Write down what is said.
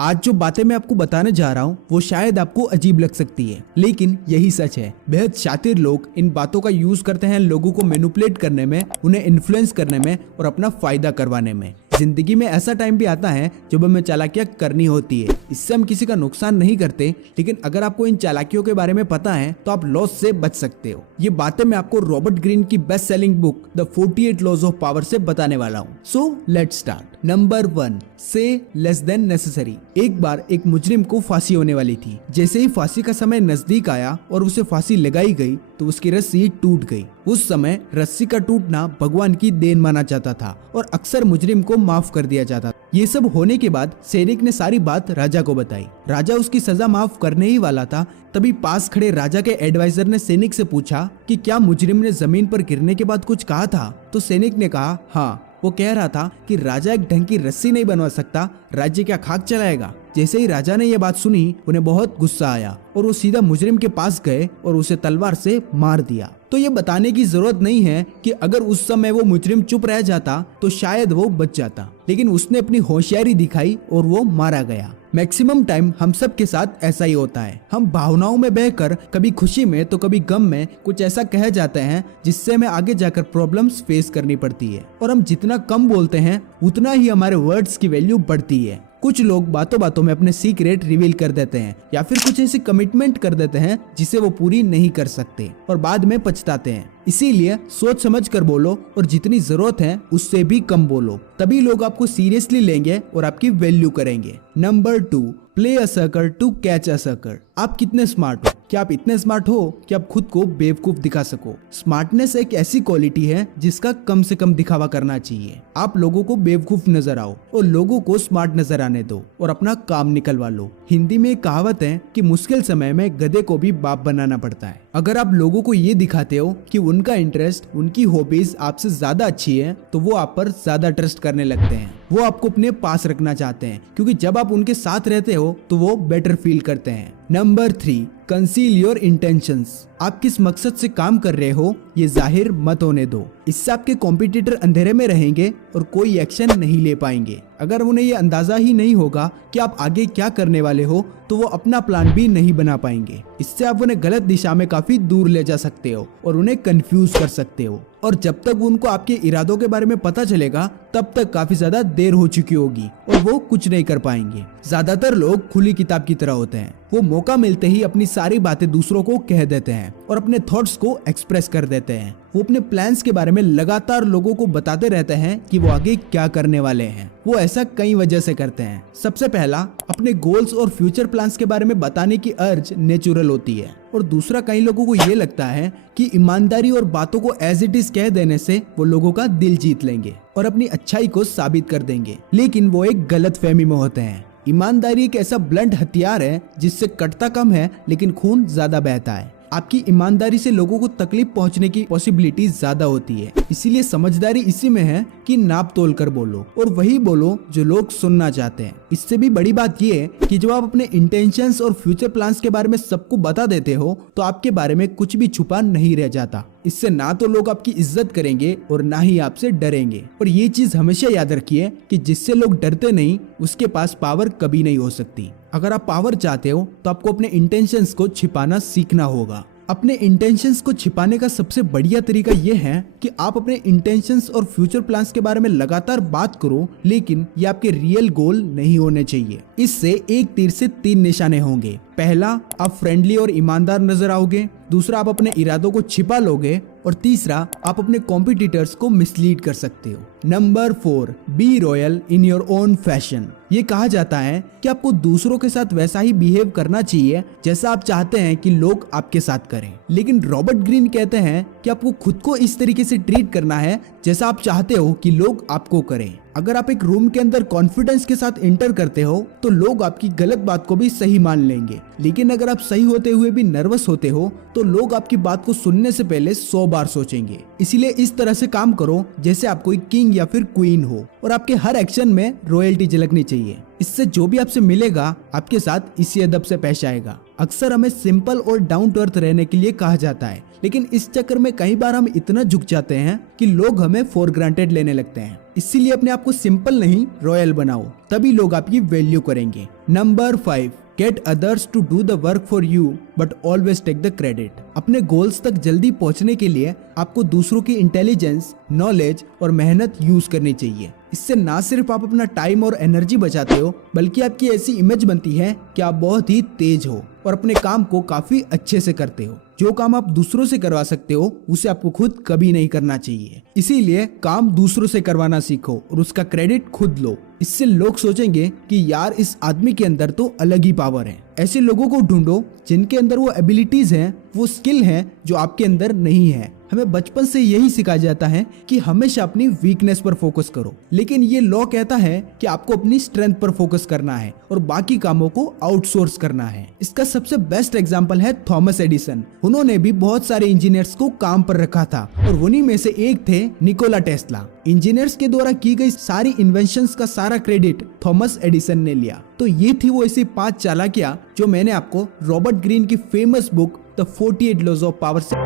आज जो बातें मैं आपको बताने जा रहा हूँ वो शायद आपको अजीब लग सकती है, लेकिन यही सच है। बेहद शातिर लोग इन बातों का यूज करते हैं लोगों को मैनिपुलेट करने में, उन्हें इन्फ्लुएंस करने में और अपना फायदा करवाने में। जिंदगी में ऐसा टाइम भी आता है जब हमें चालाकियां करनी होती है। इससे हम किसी का नुकसान नहीं करते, लेकिन अगर आपको इन चालाकियों के बारे में पता है तो आप लॉस से बच सकते हो। ये बातें मैं आपको रॉबर्ट ग्रीन की best selling book the 48 laws of power से बताने वाला हूँ। So let's start. नंबर 1, से लेस देन नेसेसरी। एक बार एक मुजरिम को फांसी होने वाली थी। जैसे ही फांसी का समय नजदीक आया और उसे फांसी लगाई गई तो उसकी रस्सी टूट गई। उस समय रस्सी का टूटना भगवान की देन माना जाता था और अक्सर मुजरिम को माफ कर दिया जाता था। ये सब होने के बाद सैनिक ने सारी बात राजा को बताई। राजा उसकी सजा माफ करने ही वाला था, तभी पास खड़े राजा के एडवाइजर ने सैनिक से पूछा कि क्या मुजरिम ने जमीन पर गिरने के बाद कुछ कहा था। तो सैनिक ने कहा हाँ, वो कह रहा था कि राजा एक ढंग की रस्सी नहीं बनवा सकता, राज्य क्या खाक चलाएगा। जैसे ही राजा ने यह बात सुनी उन्हें बहुत गुस्सा आया और वो सीधा मुजरिम के पास गए और उसे तलवार से मार दिया। तो ये बताने की जरूरत नहीं है कि अगर उस समय वो मुजरिम चुप रह जाता तो शायद वो बच जाता, लेकिन उसने अपनी होशियारी दिखाई और वो मारा गया। मैक्सिमम टाइम हम सब के साथ ऐसा ही होता है। हम भावनाओं में बहकर कभी खुशी में तो कभी गम में कुछ ऐसा कह जाते हैं जिससे हमें आगे जाकर प्रॉब्लम्स फेस करनी पड़ती है। और हम जितना कम बोलते हैं उतना ही हमारे वर्ड्स की वैल्यू बढ़ती है। कुछ लोग बातों बातों में अपने सीक्रेट रिवील कर देते हैं या फिर कुछ ऐसी कमिटमेंट कर देते हैं जिसे वो पूरी नहीं कर सकते और बाद में पछताते हैं। इसीलिए सोच समझ कर बोलो और जितनी जरूरत है उससे भी कम बोलो, तभी लोग आपको सीरियसली लेंगे और आपकी वैल्यू करेंगे। Number 2, play a circle to catch a circle. आप कितने स्मार्ट हो? क्या आप इतने स्मार्ट हो कि आप खुद को बेवकूफ दिखा सको? स्मार्टनेस एक ऐसी क्वालिटी है जिसका कम से कम दिखावा करना चाहिए। आप लोगों को बेवकूफ नजर आओ और लोगों को स्मार्ट नजर आने दो और अपना काम निकलवा लो। हिंदी में एक कहावत है कि मुश्किल समय में गधे को भी बाप बनाना पड़ता है। अगर आप लोगों को ये दिखाते हो कि उनका इंटरेस्ट, उनकी हॉबीज आपसे ज्यादा अच्छी है तो वो आप पर ज्यादा ट्रस्ट करने लगते हैं। वो आपको अपने पास रखना चाहते हैं क्योंकि जब आप उनके साथ रहते हो तो वो बेटर फील करते हैं। Number 3, conceal your intentions. आप किस मकसद से काम कर रहे हो ये जाहिर मत होने दो। इससे आपके कॉम्पिटिटर अंधेरे में रहेंगे और कोई एक्शन नहीं ले पाएंगे। अगर उन्हें ये अंदाजा ही नहीं होगा कि आप आगे क्या करने वाले हो तो वो अपना प्लान भी नहीं बना पाएंगे। इससे आप उन्हें गलत दिशा में काफी दूर ले जा सकते हो और उन्हें कंफ्यूज कर सकते हो। और जब तक उनको आपके इरादों के बारे में पता चलेगा तब तक काफी ज्यादा देर हो चुकी होगी और वो कुछ नहीं कर पाएंगे। ज्यादातर लोग खुली किताब की तरह होते हैं। वो मौका मिलते ही अपनी सारी बातें दूसरों को कह देते हैं और अपने थॉट्स को एक्सप्रेस कर देते हैं। वो अपने प्लान्स के बारे में लगातार लोगों को बताते रहते हैं कि वो आगे क्या करने वाले हैं। वो ऐसा कई वजह से करते हैं। सबसे पहला, अपने गोल्स और फ्यूचर प्लान्स के बारे में बताने की अर्ज नेचुरल होती है। और दूसरा, कई लोगों को ये लगता है कि ईमानदारी और बातों को एज इट इज कह देने से वो लोगों का दिल जीत लेंगे और अपनी अच्छाई को साबित कर देंगे, लेकिन वो एक गलत फहमी में होते हैं। ईमानदारी एक ऐसा ब्लंट हथियार है जिससे कटता कम है लेकिन खून ज्यादा बहता है। आपकी ईमानदारी से लोगों को तकलीफ पहुंचने की पॉसिबिलिटी ज्यादा होती है। इसीलिए समझदारी इसी में है कि नाप तोल कर बोलो और वही बोलो जो लोग सुनना चाहते हैं। इससे भी बड़ी बात ये है कि जब आप अपने इंटेंशंस और फ्यूचर प्लान्स के बारे में सबको बता देते हो तो आपके बारे में कुछ भी छुपा नहीं रह जाता। इससे ना तो लोग आपकी इज्जत करेंगे और ना ही आपसे डरेंगे। और ये चीज हमेशा याद रखिए कि जिससे लोग डरते नहीं उसके पास पावर कभी नहीं हो सकती। अगर आप पावर चाहते हो तो आपको अपने इंटेंशंस को छिपाना सीखना होगा। अपने इंटेंशंस को छिपाने का सबसे बढ़िया तरीका यह है कि आप अपने इंटेंशंस और फ्यूचर प्लान्स के बारे में लगातार बात करो, लेकिन ये आपके रियल गोल नहीं होने चाहिए। इससे एक तीर से 3 निशाने होंगे। पहला, आप फ्रेंडली और ईमानदार नजर आओगे। दूसरा, आप अपने इरादों को छिपा लोगे और तीसरा, आप अपने कॉम्पिटिटर्स को मिसलीड कर सकते हो। Number 4, be royal in your own fashion. ये कहा जाता है कि आपको दूसरों के साथ वैसा ही बिहेव करना चाहिए जैसा आप चाहते हैं कि लोग आपके साथ करें, लेकिन रॉबर्ट ग्रीन कहते हैं कि आपको खुद को इस तरीके से ट्रीट करना है जैसा आप चाहते हो कि लोग आपको करें। अगर आप एक रूम के अंदर कॉन्फिडेंस के साथ एंटर करते हो तो लोग आपकी गलत बात को भी सही मान लेंगे, लेकिन अगर आप सही होते हुए भी नर्वस होते हो तो लोग आपकी बात को सुनने से पहले 100 बार सोचेंगे। इसीलिए इस तरह से काम करो जैसे आप कोई किंग या फिर क्वीन हो और आपके हर एक्शन में रॉयल्टी झलकनी चाहिए। इससे जो भी आपसे मिलेगा आपके साथ इसी अदब से पेश आएगा। अक्सर हमें सिंपल और डाउन टू अर्थ रहने के लिए कहा जाता है, लेकिन इस चक्कर में कई बार हम इतना झुक जाते हैं कि लोग हमें फॉर ग्रांटेड लेने लगते हैं। इसीलिए अपने आप को सिंपल नहीं रॉयल बनाओ, तभी लोग आपकी वैल्यू करेंगे। Number 5, get others to do the work for you but always take the credit. अपने गोल्स तक जल्दी पहुंचने के लिए आपको दूसरों की इंटेलिजेंस, नॉलेज और मेहनत यूज करनी चाहिए। इससे ना सिर्फ आप अपना टाइम और एनर्जी बचाते हो, बल्कि आपकी ऐसी इमेज बनती है कि आप बहुत ही तेज हो और अपने काम को काफी अच्छे से करते हो। जो काम आप दूसरों से करवा सकते हो उसे आपको खुद कभी नहीं करना चाहिए। इसीलिए काम दूसरों से करवाना सीखो और उसका क्रेडिट खुद लो। इससे लोग सोचेंगे कि यार इस आदमी के अंदर तो अलग ही पावर है। ऐसे लोगों को ढूंढो जिनके अंदर वो एबिलिटीज हैं, वो स्किल हैं जो आपके अंदर नहीं है। हमें बचपन से यही सिखाया जाता है कि हमेशा अपनी वीकनेस पर फोकस करो, लेकिन ये लॉ कहता है कि आपको अपनी स्ट्रेंथ पर फोकस करना है और बाकी कामों को आउटसोर्स करना है। इसका सबसे बेस्ट एग्जांपल है थॉमस एडिसन। उन्होंने भी बहुत सारे इंजीनियर्स को काम पर रखा था और उन्हीं में से एक थे निकोला टेस्ला। इंजीनियर्स के द्वारा की गई सारी इन्वेंशंस का सारा क्रेडिट थॉमस एडिसन ने लिया। तो ये थी वो ऐसी 5 चालाकियां जो मैंने आपको रॉबर्ट ग्रीन की famous book the 48 laws of power से